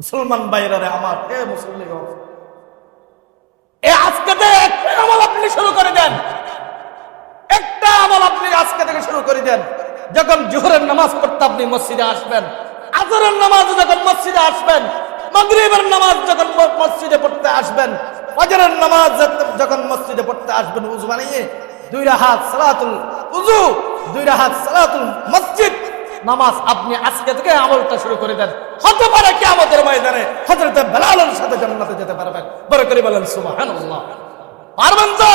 মুসলমান বাইরে আমার মুসলিম আজকে একটা আমল আপনি শুরু করে দেন, একটা আমল আপনি আজকে থেকে শুরু করে দেন। যখন জোহরের নামাজ পড়তে আপনি মসজিদে আসবেন, আসরের নামাজ যখন মসজিদে আসবেন, মাগরিবের নামাজ যখন মসজিদে পড়তে আসবেন, ফজরের নামাজ যখন মসজিদে পড়তে আসবেন, উযু বানিয়ে 2 রাকাত সালাতুল উযু, 2 রাকাত সালাতুল মসজিদ নামাজ আপনি আজকে থেকে আমলটা শুরু করে দেন। হতে পারে কিয়ামতের ময়দানে হযরত বেলালের সাথে জান্নাতে যেতে পারবেন। বড় করে বলেন সুবহানাল্লাহ। পারবেন তো?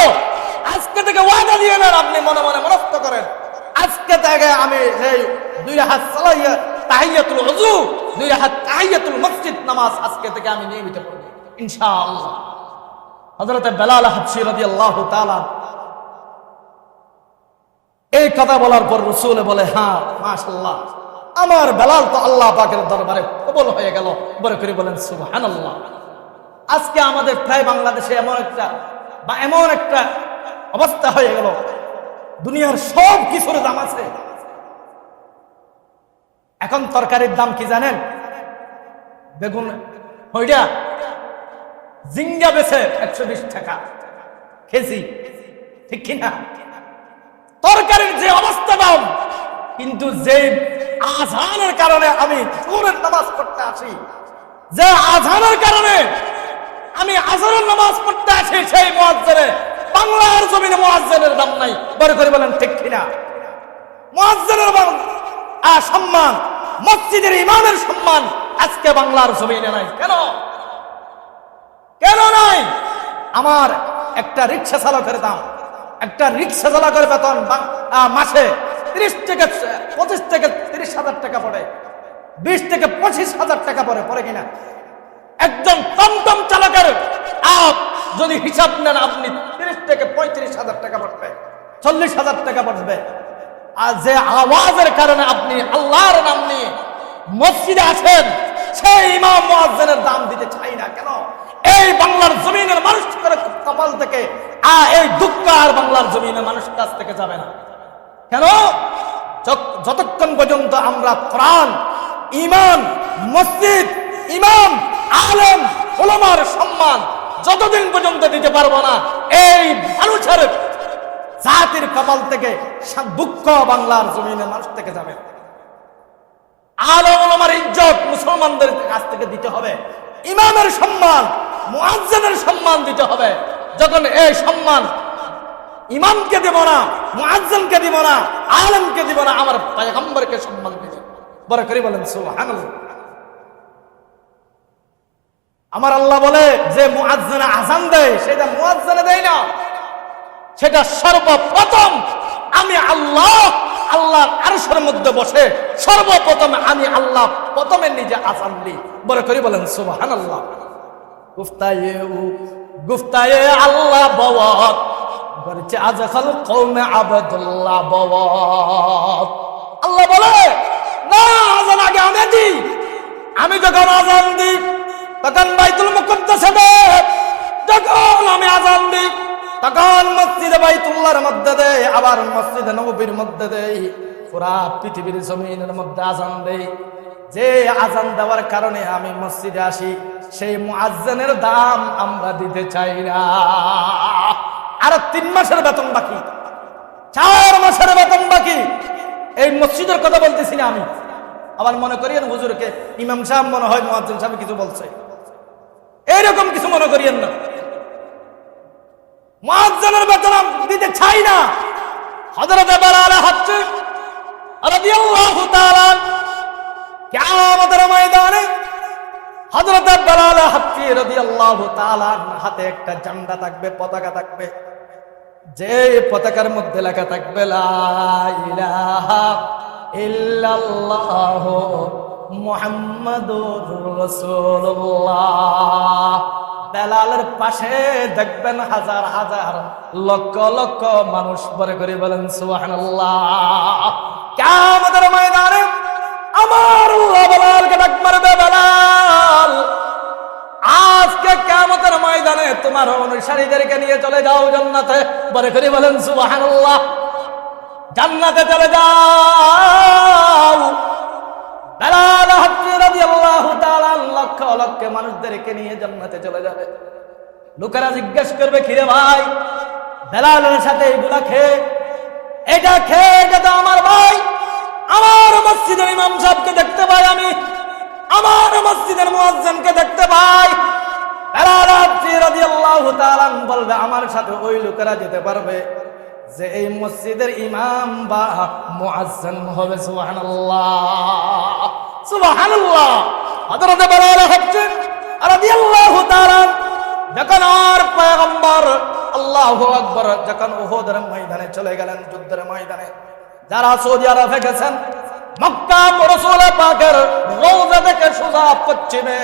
আজকে থেকে ওয়াদা দিয়ে নেন, আপনি মনে মনে মনস্থ করেন, আজকে থেকে আমি এই 2 রাকাত সালাত তাহিয়াতুল উযু, 2 রাকাত তাহিয়াতুল মসজিদ নামাজ আজকে থেকে আমি নিয়মিত পড়ব ইনশাআল্লাহ। হযরত বেলাল হাবশী রাদিয়াল্লাহু তাআলা এই কথা বলার পর রাসূল বলে, হ্যাঁ মাশাআল্লাহ, আমার বেলাল তো আল্লাহ পাকের দরবারে কবুল হয়ে গেল। বড় করে বলেন সুবহানাল্লাহ। আজকে আমাদের প্রায় বাংলাদেশে এমন একটা অবস্থা হয়ে গেল, দুনিয়ার সব কিছুর দাম আছে। এখন তরকারির দাম কি জানেন? বেগুন হইডা জিঙ্গা বেছে 120 টাকা কেজি, ঠিক কিনা? তরকারির যে অবস্থা দাম, কিন্তু যে আযানের কারণে আমি জোহরের নামাজ পড়তে আসি, যে আযানের কারণে আমি আসরের নামাজ পড়তে আসি, সেই মুয়াজ্জিনের বাংলার জমিনে মুয়াজ্জিনের দাম নাই। বড় করে বলেন ঠিক কিনা? মুয়াজ্জিনের সম্মান, মসজিদের ইমামের সম্মান আজকে বাংলার জমিনে নাই। কেন নাই? আমার একটা রিকশা চালকের দাম, একটা রিকশা চালকের বেতন মাসে 30 থেকে 25 থেকে 30,000 টাকা পড়ে, 20 থেকে 25,000 টাকা পড়ে কিনা? একজন টমটম চালকের যদি হিসাব নেন, আপনি 30 থেকে 35,000 টাকা পড়বে, 40,000 টাকা পড়বে। আর যে আওয়াজের কারণে আপনি আল্লাহর নাম নিয়ে মসজিদে আসেন, সেই ইমাম মুয়াজ্জিনের দাম দিতে চাই না। কেন? এই বাংলার জমিনের মানুষ কপাল থেকে এই দুঃখ আর বাংলার জমিনের মানুষ কাছ থেকে যাবে না। কেন? যতক্ষণ পর্যন্ত আমরা কোরআন, ঈমান, মসজিদ, ইমাম, আলেম, উলামার সম্মান যতদিন পর্যন্ত দিতে পারবো না, এই মানুষের জাতির কপাল থেকে দুঃখ বাংলার জমিনের মানুষ থেকে যাবে। আলেম উলামার ইজ্জত মুসলমানদের কাছ থেকে দিতে হবে, ইমামের সম্মান, মুয়াজ্জিনের সম্মান দিতে হবে। যখন এই সম্মান ইমামকে দেব না, মুয়াজ্জিনকে দিব না, আলেমকে দিব না, আমার পয়গম্বরকে সম্মান দেব। বড় করে বলেন সুবহানাল্লাহ। আমার আল্লাহ বলে, যে মুয়াজ্জিনে আযান দেয় সেটা মুয়াজ্জিনে দেয় না, সেটা সর্বপ্রথম আমি আল্লাহর আরশের মধ্যে বসে সর্বপ্রথম আমি আল্লাহ প্রথমে নিজে আযান দিই। বড় করে বলেন সুবহানাল্লাহ। গুফতায়ে আল্লাহ বওয়াত বলছে আজখাল কওমে আবদুল্লাহ বওয়াত। আল্লাহ বলে, না, আযান আগে আমি দিই। আমি যখন আযান দিই তখন বাইতুল মুকদ্দাসে দেয়, যখন আমি আযান দিই তখন মসজিদে বাইতুল্লাহর মধ্যে দেয়, আবার মসজিদে নববীর মধ্যে দেয়, পুরা পৃথিবীর জমিনের মধ্যে আযান দেয়। যে আযান দেওয়ার কারণে আমি মসজিদে আসি, সেই মুয়াজ্জিনের দাম আমরা দিতে চাই না। আর 3 মাসের বেতন বাকি, 4 মাসের বেতন বাকি। এই মসজিদের কথা বলতেছি না আমি। আবার মনে করিয়েন হুজুরকে ইমাম সাহেব মনে হয় মুয়াজ্জিন সাহেব কিছু বলছে, এইরকম কিছু মনে করিয়েন না। মুয়াজ্জিনের বেতন দিতে চাই না। হযরত বেলাল হাবশী রাদিয়াল্লাহু তাআলা কিয়ামতের ময়দানে হযরত বেলাল হাবশী রাদিয়াল্লাহু তাআলা হাতে একটা ঝান্ডা থাকবে, পতাকা থাকবে, যে পতাকার মধ্যে লেখা থাকবে লা ইলাহা ইল্লাল্লাহু মুহাম্মাদুর রাসূলুল্লাহ। বেলালের পাশে দেখবেন হাজার হাজার লক্ষ লক্ষ মানুষ। বলে করে বলেন সুবহানাল্লাহ। কিয়ামতের ময়দানে আমার আল্লাহ বেলালকে ডাক মারবে, বেলাল আজকে কিয়ামতের ময়দানে তোমার অনুসারীদেরকে নিয়ে চলে যাও জান্নাতে। বলে করে বলেন সুবহানাল্লাহ। জান্নাতে চলে যাও। বেলাল হাবশী রাদিয়াল্লাহু তাআলা লক্ষ লক্ষ মানুষদেরকে নিয়ে জান্নাতে চলে যাবে। লোকেরা জিজ্ঞেস করবে, কিরে ভাই, বেলালের সাথে এগুলা খেয়ে, এটা খেয়ে, এটা তো আমার ভাই, আমার মসজিদের ইমাম সাহেবকে দেখতে পাই, আমি আমার মসজিদের মুয়াজ্জিনকে দেখতে পাই। বেলাল হাবশী রাদিয়াল্লাহু তাআলা বলবে, আমার সাথে ওই লোকেরা যেতে পারবে যে এই মসজিদের ইমাম বা মুয়াজ্জিন হবে। সুবহানাল্লাহ, সুবহানাল্লাহ। হযরত বেলাল হাবশী রাদিয়াল্লাহু তাআলা যখন আর পয়গম্বর আল্লাহু আকবার যখন উহুদের ময়দানে চলে গেলেন, যুদ্ধের ময়দানে, যারা সৌদি আরবে গেছেন, মক্কা রাসূল পাকের রওজা থেকে সোজা পশ্চিমে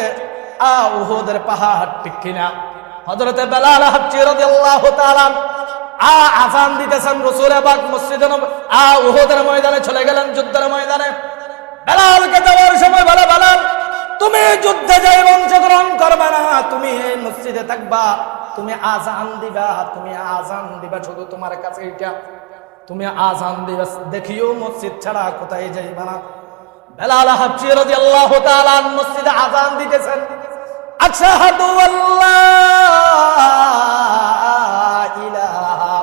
উহুদের পাহাড়, ঠিক কিনা? হযরত বেলাল হাবশী রাদিয়াল্লাহু তাআলা আযান দিতেছেন, রাসূল পাক মসজিদে উহুদের ময়দানে চলে গেলেন, যুদ্ধের ময়দানে। বেলালকে যাওয়ার সময় বলে, বেলাল তুমি যুদ্ধে যাই অংশগ্রহণ করবে না, তুমি এই মসজিদে থাকবা, তুমি আযান দিবা, তুমি আযান দিবা, শুধু তোমার কাছে এটা, তুমি আযান দিবা, দেখিও মসজিদ ছাড়া কোথায় যাইবা না। বেলাল হাবশী রাদিয়াল্লাহু তাআলা মসজিদে আযান দিতেছেন, আশহাদু আল্লা ইলাহা,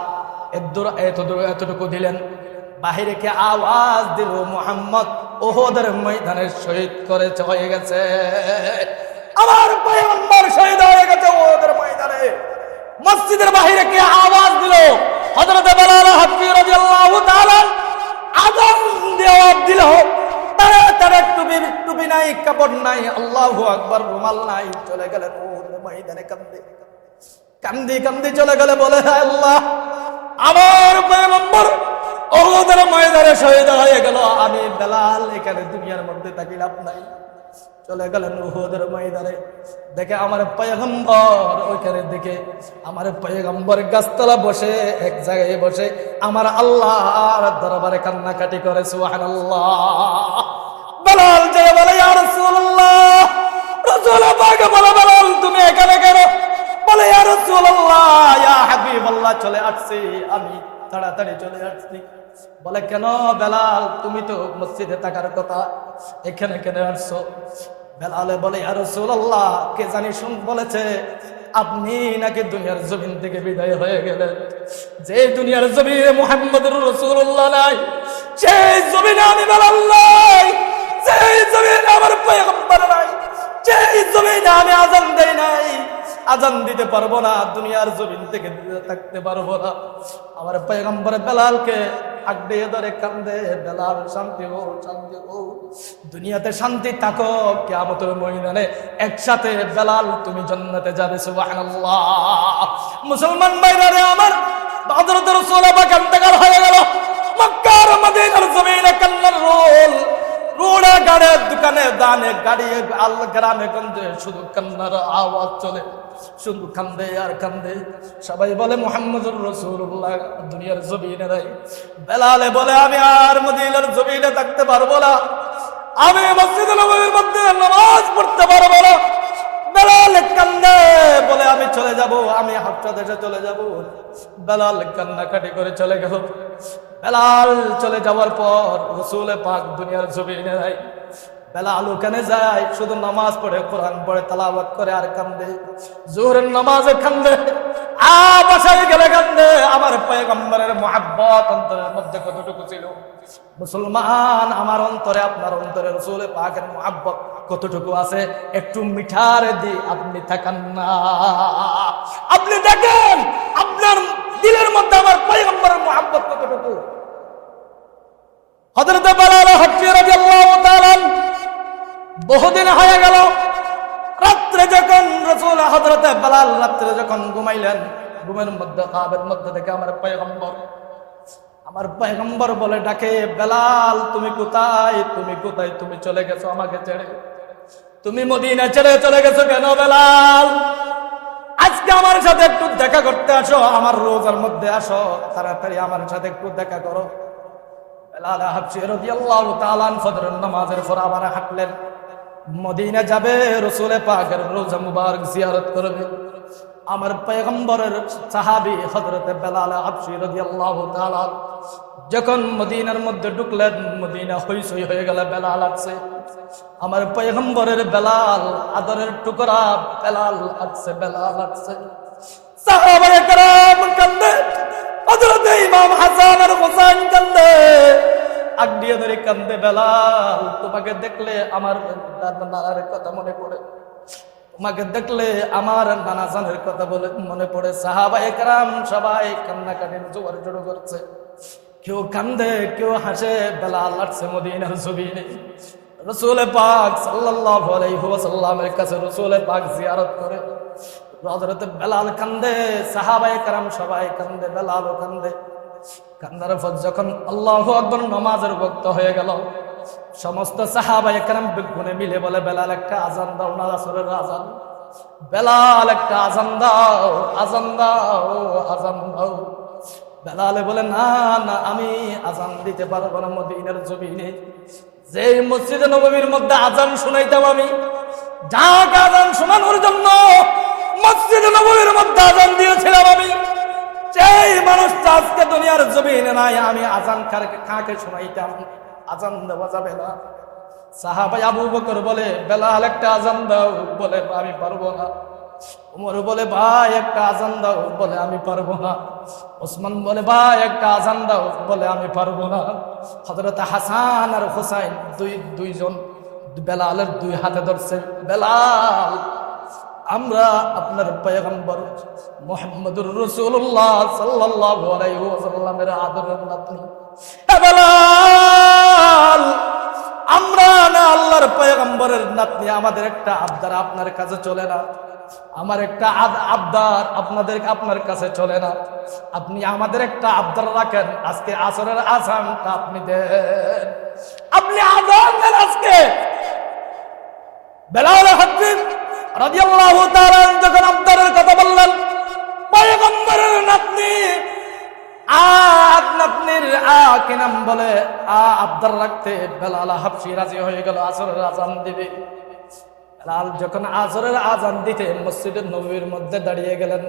এতটুকু দিলেন, বাহিরে কে আওয়াজ দিল, মুহাম্মদ উহুদের ময়দানে শহীদ করেছে, হয়ে গেছে, আমার পয়গম্বর শহীদ হয়ে গেছে উহুদের ময়দানে। মসজিদের বাহিরে কে আওয়াজ দিল? হযরত বেলাল হাবশী রাদিয়াল্লাহু তাআলা আযান দেওয়া দিল, তারা টুপি নাই, কাপড় নাই, আল্লাহু আকবার, রুমাল নাই, চলে গেলেন উহুদের ময়দানে কান্দি কান্দি চলে গেলে, বলে, হে আল্লাহ, আমার পয়গম্বর উহুদের ময়দানে শহীদ হয়ে গেল, আমি বেলাল এখানে দুনিয়ার মধ্যে থাকি লাভ নাই। চলে গেলেন উহুদের ময়দানে, দেখে আমার পয়গম্বর ওইখানে, দেখে আমার পয়গম্বর গাছতলা বসে, এক জায়গায় বসে আমার আল্লাহর দরবারে কান্নাকাটি করে। সুবহানাল্লাহ। বেলাল যে বলে, ইয়া রাসূলুল্লাহ, রাসূল পাক বলে, বেলাল তুমি এখানে কেন? বলে, ইয়া রাসূলুল্লাহ, ইয়া হাবিবাল্লাহ, চলে আসছি, আমি তাড়াতাড়ি চলে আসছি। বলে, কেন বেলাল, তুমি তো মসজিদে থাকার কথা, এখানে কেন আসছো? বেলালে বলে, ইয়া রাসূলুল্লাহ, কে জানি বলেছে আপনি নাকি দুনিয়ার জমিন থেকে বিদায় হয়ে গেলেন। যে দুনিয়ার জমিনে মুহাম্মদুর রাসূলুল্লাহ নাই, সেই জমিনে আমি বেলাল নাই, সেই জমিনে আমার পয়গম্বর নাই, সেই জমিনে আমি আযান দেই নাই, আযান দিতে পারবো না, দুনিয়ার জমিন থেকে থাকতে পারবো না। আমার পয়গম্বর বেলালকে আগড়িয়ে ধরে কান্দে, বেলাল শান্তি হো, শান্তি হো, দুনিয়াতে শান্তি থাকো, কিয়ামতের ময়দানে একসাথে বেলাল তুমি জান্নাতে যাবে। সুবহানাল্লাহ। মুসলমান ভাইরা আমার, হযরত রাসূল পাক ইন্তেকাল হয়ে গেল, মক্কার মদিনার জমিনে কান্নার রোল, রোড়া গাড়ির দোকানে, দানে গাড়ি, আল গ্রামে গঞ্জে শুধু কান্নার আওয়াজ চলে, শুধু কান্দে আর কান্দে। সবাই বলে মুহাম্মদুর রাসূলুল্লাহ দুনিয়ার জমিনে নাই। বেলালে বলে, আমি আর মদিনার জমিনে থাকতে পারবো না, আমি মসজিদে নববীর মধ্যে নামাজ পড়তে পারবো না। বেলাল কান্দে, বলে, আমি চলে যাব, আমি হাবশা দেশে চলে যাব। বেলাল কান্নাকাটি করে চলে গেল। বেলাল চলে যাওয়ার পর রাসূল পাক দুনিয়ার জমিনে নাই। বেলাল ওখানে যায়, শুধু নামাজ পড়ে, কোরআন পড়ে, তেলাওয়াত করে আর কান্দে। জোহরের নামাজে কান্দে, বাসায় গেলে কান্দে। আমার পয়গম্বরের মুহাব্বত অন্তরের মধ্যে কতটুকু ছিল মুসলমান, আমার অন্তরে, আপনার অন্তরে রাসূল পাকের মুহাব্বত কতটুকু আছে একটু মিঠার দি আপনি থাকেন না। আপনি দেখেন আপনার দিলের মধ্যে আমার পয়গম্বরের মুহাব্বত কতটুকু। হযরত বেলাল হাবশী রাদিয়াল্লাহু তাআলা বহুদিন হয়ে গেল, রাত্রে যখন রাসূল হযরত বেলাল রাত্রে যখন ঘুমাইলেন, ঘুমের মধ্যে কাবের মধ্যে থেকে আমার পয়গম্বর বলে ডাকে, বেলাল তুমি কোথায়, তুমি কোথায়, তুমি চলে গেছো আমাকে ছেড়ে, তুমি মদিনা ছেড়ে চলে গেছো কেন বেলাল? আজকে আমার সাথে একটু দেখা করতে আসো, আমার রোজার মধ্যে আসো, তাড়াতাড়ি আমার সাথে একটু দেখা করো। বেলাল হাবশী রাদিয়াল্লাহু তাআলা ফজরের নামাজের পর আবার হাঁটলেন, মদিনা যাবে, রাসূল পাকের রওজা মুবারক জিয়ারত করবে। আমার পয়গম্বরের সাহাবী হযরত বেলাল হাবশী রাদিয়াল্লাহু তাআলা যখন মদিনার মধ্যে ঢুকলেন, মদিনা হইচই হয়ে গেল, বেলাল আসছে। আমার পয়গম্বরের বেলাল, আদরের টুকরা বেলাল আসছে, বেলাল আসছে। সাহাবায়ে কেরাম কান্দে, হযরত ইমাম হাসান আর হুসাইন কান্দে, আগডিয়ে ধরে কান্দে। বেলাল, তোমাকে দেখলে আমার নানার কথা মনে পড়ে, তোমাকে দেখলে আমার নানা জানের কথা বলে মনে পড়ে। সাহাবায়ে কেরাম সবাই কান্নাকাটির জোয়ার জোড়ো করছে, কেউ কান্দে কেউ হাসে। বেলাল আসছে মদিনার জমিনে, রাসূল পাক সাল্লাল্লাহু আলাইহি ওয়াসাল্লামের কাছে রাসূল পাক জিয়ারত করে। হযরত বেলাল কান্দে, সাহাবায়ে কেরাম সবাই কান্দে, বেলালও কান্দে। কান্নার পর যখন আল্লাহু আকবার নামাজের ওয়াক্ত হয়ে গেল, সমস্ত সাহাবায়ে কেরাম বিগুনে মিলে বলে, বেলাল একটা আজান দাও না, রাসূলের আজান। বেলাল একটা আজান দাও, আজান দাও, আজান দাও। বেলালে বলে, না না, আমি আজান দিতে পারবো না মদিনার জমিনে। যে মসজিদে নববীর মধ্যে আজান শুনাইতাম আমি, যাকে আজান শোনানোর জন্য মসজিদে নববীর মধ্যে আজান দিয়েছিলাম আমি, সেই মানুষটা আজকে দুনিয়ার জমিনে নাই। আমি আজান কাকে শোনাইতাম? আজান দেওয়া যাবে না। সাহাবা আবু বকর বলে, বেলাল একটা আজান দাও, বলে আমি পারবো না। উমর বলে, ভাই একটা আজান দাও, বলে আমি পারবো না। ওসমান বলে, ভাই একটা আজান দাও, বলে আমি পারবো না। হযরত হাসান আর হুসাইন দুইজন বেলালের দুই হাতে ধরছে। বেলাল, আমরা আপনার পয়গম্বর মুহাম্মদুর রাসূলুল্লাহ সাল্লাল্লাহু আলাইহি ওয়াসাল্লামের আদরের নাতনি। বেলাল, আমরা না আল্লাহর পয়গম্বরের নাতনি, আমাদের একটা আবদার আপনার কাছে চলে না। আমার একটা আবদার আপনার কাছে চলে না। আপনি আমাদের একটা আবদার রাখেন, আজকে আসরের আজানটা আপনি দেন, আপনি আজান দেন আজকে। বেলাল হাফিজ রাদিয়াল্লাহু তাআলা যখন আবদারের কথা বললেন, পয়গম্বরের নাতনি নাতনির কি নাম বলে আবদার রাখতে বেলাল হাফসি রাজি হয়ে গেল, আসরের আজান দিবে। বেলাল যখন আসরের আজান দিতে মসজিদের নববীর মধ্যে দাঁড়িয়ে গেলেন,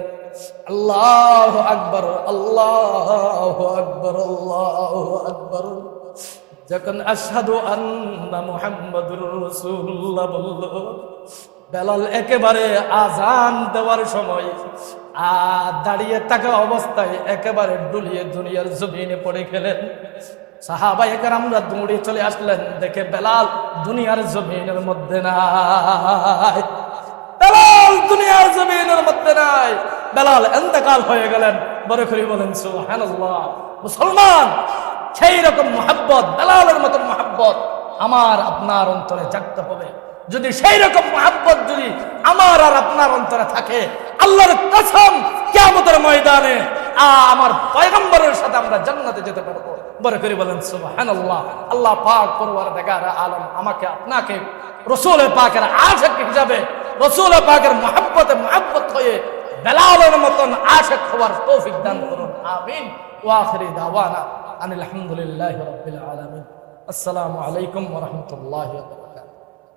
আল্লাহু আকবার, আল্লাহু আকবার, আল্লাহু আকবার। যখন আশহাদু আন্না মুহাম্মাদুর রাসূলুল্লাহ বলল, বেলাল একেবারে আজান দেওয়ার সময় দাঁড়িয়ে থাকা অবস্থায় একেবারে ডুলিয়ে দুনিয়ার জমিনে পড়ে গেলেন। সাহাবায়ে কেরামরা দৌড়ে চলে আসলেন, দেখে বেলাল দুনিয়ার জমিনের মধ্যে নাই। বেলাল দুনিয়ার জমিনের মধ্যে নাই, বেলাল ইন্তেকাল হয়ে গেলেন। বড় করে বলেন সুবহানাল্লাহ। মুসলমান, সেই রকম মুহাব্বত, বেলালের মতন মুহাব্বত আমার আপনার অন্তরে জাগতে হবে। যদি সেই রকম মুহাব্বত যদি আমার আর আপনার অন্তরে থাকে, আল্লাহর কসম কিয়ামতের ময়দানে আমার পয়গম্বরের সাথে আমরা জান্নাতে যেতে পারবো। বড় করে বলেন সুবহানাল্লাহ। আল্লাহ পাক পরওয়ারদিগার আলম আমাকে আপনাকে রাসূল পাকের আশিক হিসাবে, রাসূল পাকের মুহাব্বত হয়ে বেলালের মতন আশিক হওয়ার তৌফিক দান করুন, আমিন। ওয়া আখিরি দাওয়ানা আনিল হামদুলিল্লাহি রাব্বিল আলামিন। আসসালামু আলাইকুম ওয়া রাহমাতুল্লাহি ওয়া বারাকাতুহু।